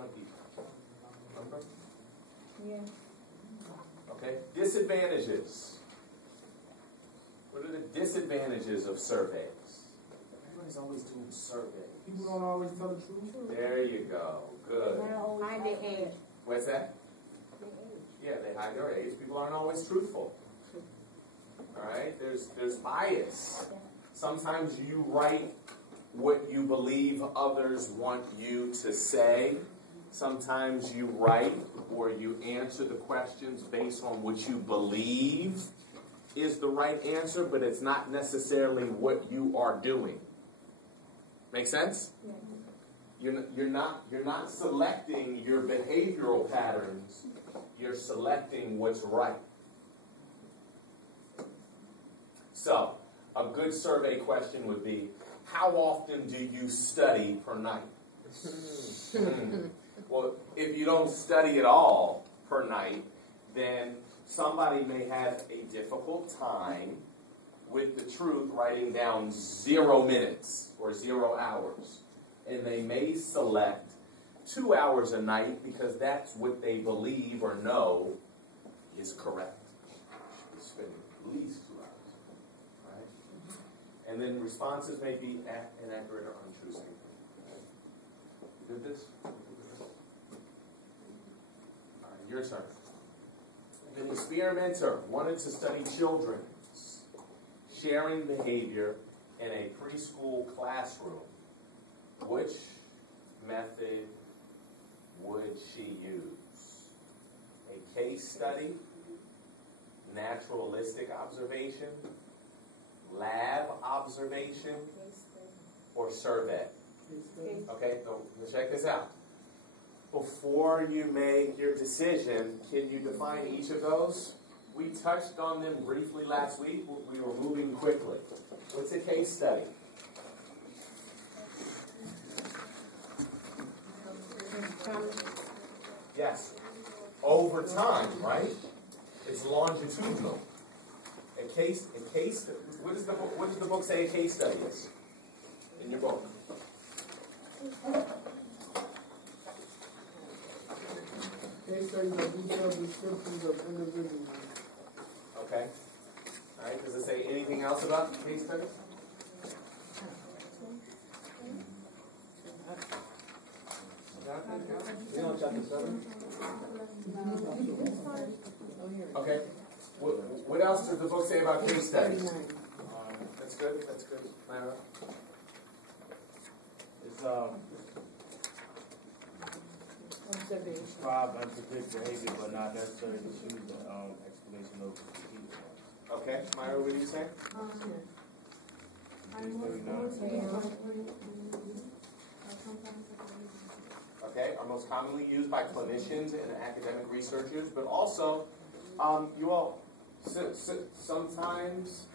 amount of people. Remember? Yeah. Okay, disadvantages. What are the disadvantages of surveys? Everybody's always doing surveys. People don't always tell the truth. There you go. Good. Hide their age. What's that? Yeah, they hide their age. People aren't always truthful. All right? There's bias. Sometimes you write what you believe others want you to say. Sometimes you write or you answer the questions based on what you believe is the right answer, but it's not necessarily what you are doing. Make sense? Yeah. You're not selecting your behavioral patterns. You're selecting what's right. So, a good survey question would be, how often do you study per night? Well, if you don't study at all per night, then somebody may have a difficult time with the truth writing down 0 minutes or 0 hours. And they may select 2 hours a night because that's what they believe or know is correct. Should be spending at least 2 hours. Right? And then responses may be inaccurate or untrue statements. You did this? All right, your turn. An experimenter wanted to study children's sharing behavior in a preschool classroom. Which method would she use? A case study, naturalistic observation, lab observation, or survey? Okay, so check this out. Before you make your decision, can you define each of those? We touched on them briefly last week. We were moving quickly. What's a case study? Yes. Over time, right? It's longitudinal. A case. What does the book say a case study is? In your book. Case studies are detailed descriptions of individuals. Okay. All right. Does it say anything else about case studies? Chapter 7? Okay. What else does the book say about case studies? That's good. That's good. Myra? It's describe and predict behavior, but not necessarily choose the explanation of the people. Okay. Myra, what do you say? Okay, are most commonly used by clinicians and academic researchers, but also, you all, sometimes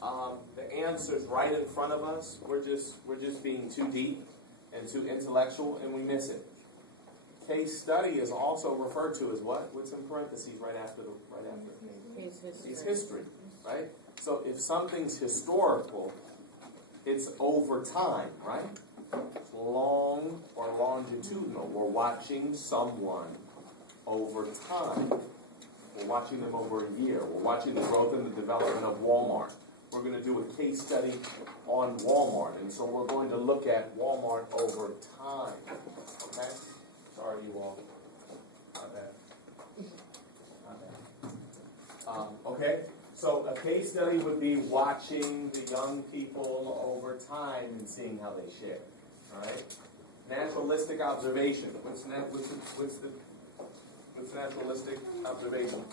the answer's right in front of us. We're just being too deep and too intellectual, and we miss it. Case study is also referred to as what? What's in parentheses right after it's history, right? So if something's historical, it's over time, right? Long or longitudinal. We're watching someone over time. We're watching them over a year. We're watching the growth and the development of Walmart. We're going to do a case study on Walmart. And so we're going to look at Walmart over time. Okay? Sorry, you all. Not bad. Not bad. Okay? So a case study would be watching the young people over time and seeing how they share. All right? Naturalistic observation. What's naturalistic observation?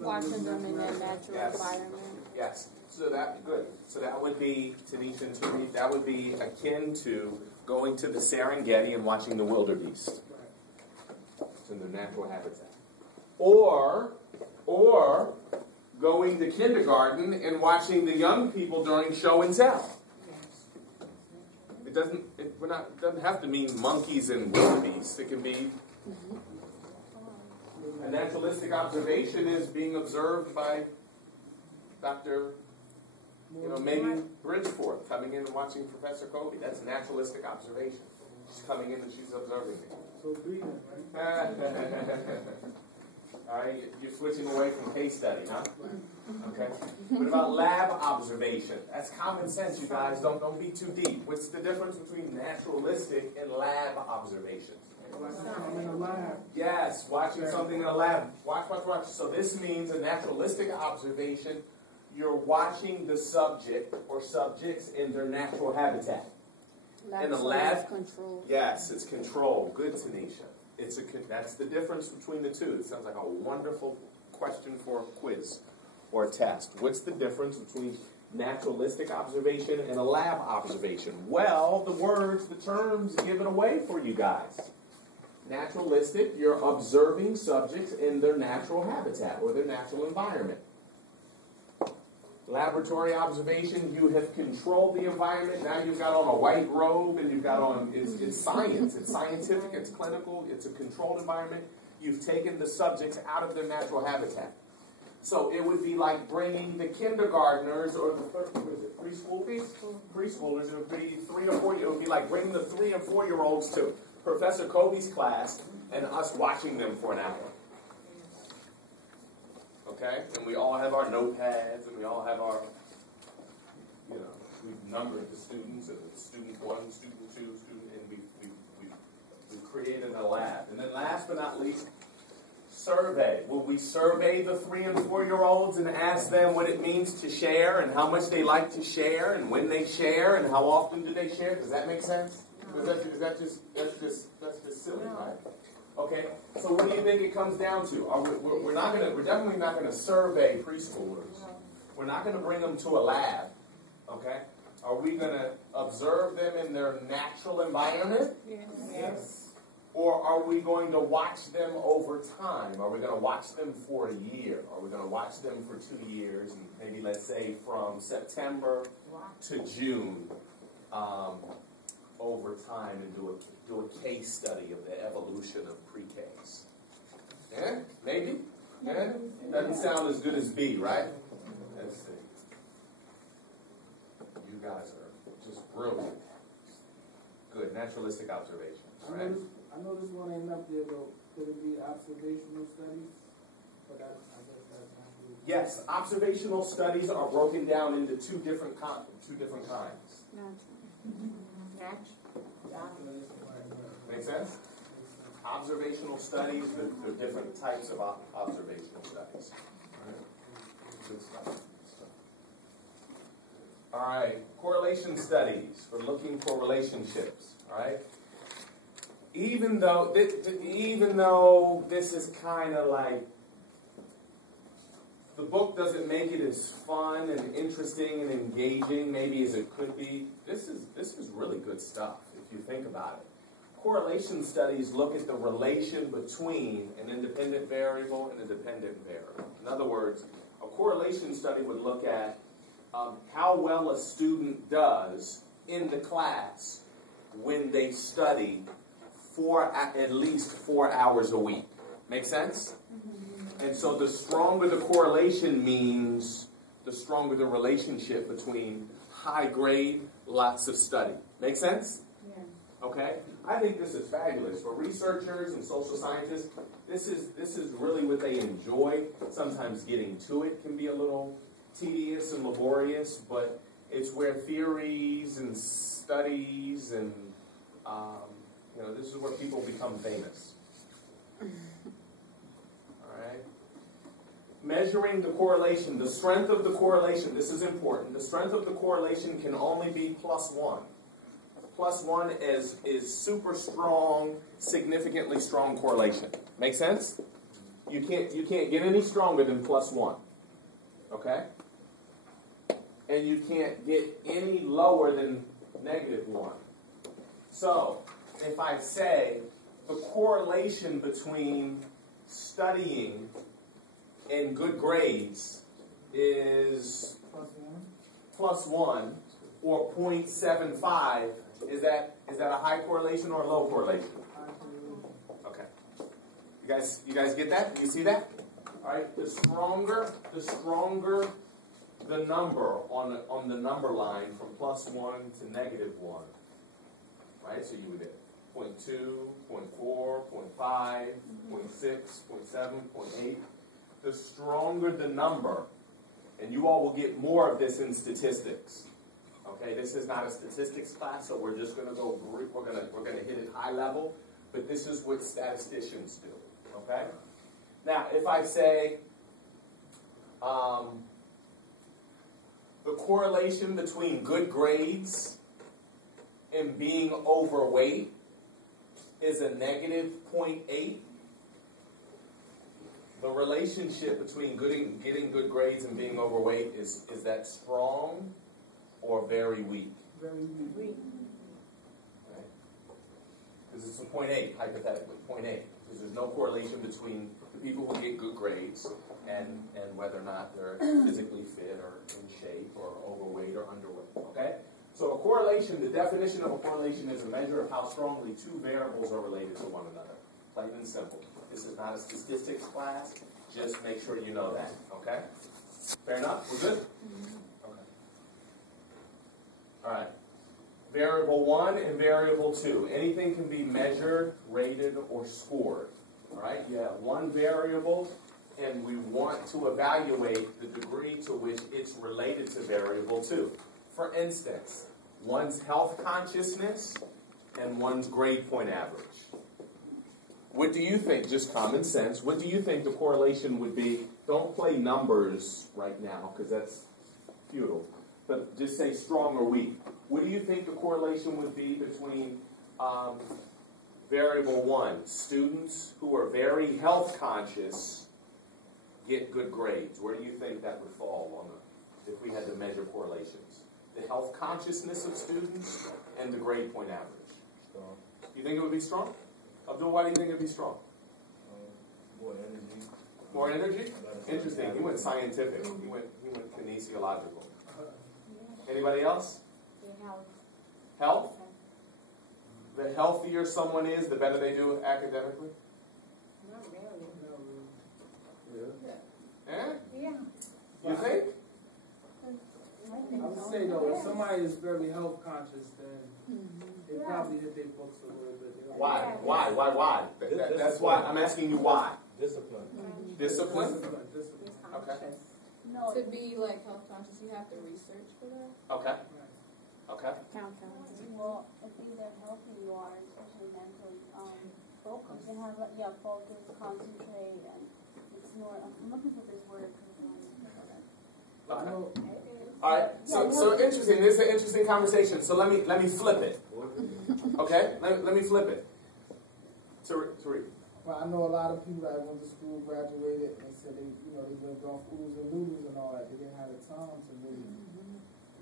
Watching them in their natural environment. Yes. So that would be, Tanisha and Tariq, that would be akin to going to the Serengeti and watching the wildebeest. It's in their natural habitat. Or going to kindergarten and watching the young people during show and tell. It doesn't have to mean monkeys and wildebeest. It can be a naturalistic observation is being observed by Dr. Maybe Bridgeforth coming in and watching Professor Kobe. That's a naturalistic observation. She's coming in and she's observing me. So breathing, right? All right, you're switching away from case study, huh? Okay. What about lab observation? That's common sense, you guys. Don't be too deep. What's the difference between naturalistic and lab observations? I'm in a lab. Yes, watching something in a lab. Watch. So this means a naturalistic observation. You're watching the subject or subjects in their natural habitat. In a lab, control. yes, it's control. Good, Tanisha. That's the difference between the two. It sounds like a wonderful question for a quiz or a test. What's the difference between naturalistic observation and a lab observation? Well, the terms give it away for you guys. Naturalistic, you're observing subjects in their natural habitat or their natural environment. Laboratory observation, you have controlled the environment. Now you've got on a white robe and you've got on, it's science, it's scientific, it's clinical, it's a controlled environment. You've taken the subjects out of their natural habitat. So it would be like bringing the kindergartners or preschoolers, it would be 3 or 4, it would be like bringing the 3 and 4 year olds to Professor Kobe's class and us watching them for an hour. Okay? And we all have our notepads, and we all have our, we've numbered the students, and student 1, student 2, and we've created a lab. And then last but not least, survey. Will we survey the 3 and 4 year olds and ask them what it means to share, and how much they like to share, and when they share, and how often do they share? Does that make sense? That's just silly, right? Okay, so what do you think it comes down to? We're definitely not gonna survey preschoolers. We're not gonna bring them to a lab. Okay, are we gonna observe them in their natural environment? Yes. Or are we going to watch them over time? Are we going to watch them for a year? Are we going to watch them for 2 years? And maybe let's say from September to June. Over time, and do a case study of the evolution of pre-Ks. Yeah? Maybe? Yeah? Doesn't sound as good as B, right? Let's see. You guys are just brilliant. Good. Naturalistic observation. All right? I know this one ain't up there, though. Could it be observational studies? But I guess that's not good. Yes, observational studies are broken down into two different kinds. Make sense? Observational studies, there are different types of observational studies. All right. Good stuff. All right, correlation studies for looking for relationships. All right. Even though this is kind of like, the book doesn't make it as fun and interesting and engaging maybe as it could be. This is really good stuff if you think about it. Correlation studies look at the relation between an independent variable and a dependent variable. In other words, a correlation study would look at how well a student does in the class when they study at least 4 hours a week. Make sense? And so the stronger the correlation means, the stronger the relationship between high grade, lots of study. Make sense? Yeah. Okay? I think this is fabulous. For researchers and social scientists, this is really what they enjoy. Sometimes getting to it can be a little tedious and laborious, but it's where theories and studies and this is where people become famous. Alright? Measuring the correlation, the strength of the correlation, this is important. The strength of the correlation can only be +1. +1 is super strong, significantly strong correlation. Make sense? You can't get any stronger than +1. Okay? And you can't get any lower than -1. So, if I say the correlation between studying and good grades is +1 or 0.75, is that a high correlation or a low correlation? Okay. You guys get that? You see that? All right. The stronger the number on the number line from +1 to -1. Right? So you would 0.2, 0.4, 0.5, 0.6, 0.7, 0.8. The stronger the number, and you all will get more of this in statistics. Okay, this is not a statistics class, so we're just going to go. We're going to hit it high level, but this is what statisticians do. Okay. Now, if I say the correlation between good grades and being overweight is a negative 0.8. The relationship between getting good grades and being overweight, is that strong or very weak? Very weak. Because it's a 0.8, hypothetically, 0.8. Because there's no correlation between the people who get good grades and whether or not they're physically fit or in shape or overweight or underweight. Okay? So a correlation, the definition of a correlation is a measure of how strongly two variables are related to one another. Plain and simple. This is not a statistics class. Just make sure you know that. Okay? Fair enough? We're good? Okay. All right. Variable 1 and variable 2. Anything can be measured, rated, or scored. All right? You have one variable, and we want to evaluate the degree to which it's related to variable 2. For instance, one's health consciousness and one's grade point average. What do you think, just common sense, what do you think the correlation would be? Don't play numbers right now, because that's futile. But just say strong or weak. What do you think the correlation would be between variable 1, students who are very health conscious get good grades? Where do you think that would fall on if we had to measure correlations? The health consciousness of students and the grade point average. Strong. You think it would be strong? Abdul, why do you think it would be strong? More energy. More energy? Interesting. He went scientific. He went kinesiological. Anybody else? Health? The healthier someone is, the better they do academically? Not really. Eh? Yeah. You think? I would say though, if somebody is very health conscious, then they probably hit their books a little bit. Why? That's why. I'm asking you why. Discipline. Discipline? Discipline. Okay. No. To be like health conscious, you have to research for that. Okay. Okay. Count. Well, if you're healthy, you are, especially mentally, focus. You have, focus, concentrate, and it's more, I'm looking for this word. Okay. All right. So interesting. This is an interesting conversation. So let me flip it. Okay. Let me flip it. Tariq. Well, I know a lot of people that went to school, graduated, and said they lived on fools and noodles and all that. They didn't have the time to really. You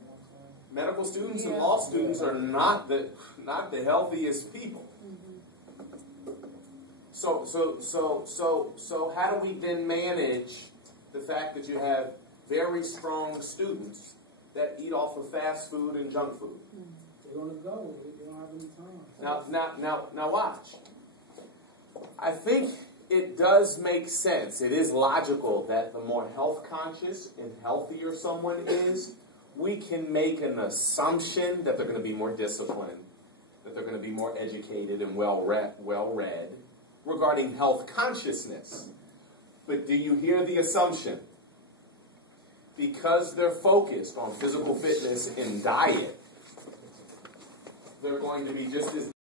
know what I'm saying? Medical students and law students are not the healthiest people. So how do we then manage the fact that you have very strong students that eat off of fast food and junk food? They're gonna go. They don't have any time. Now watch. I think it does make sense. It is logical that the more health conscious and healthier someone is, we can make an assumption that they're going to be more disciplined, that they're going to be more educated and well read regarding health consciousness. But do you hear the assumption? Because they're focused on physical fitness and diet, they're going to be just as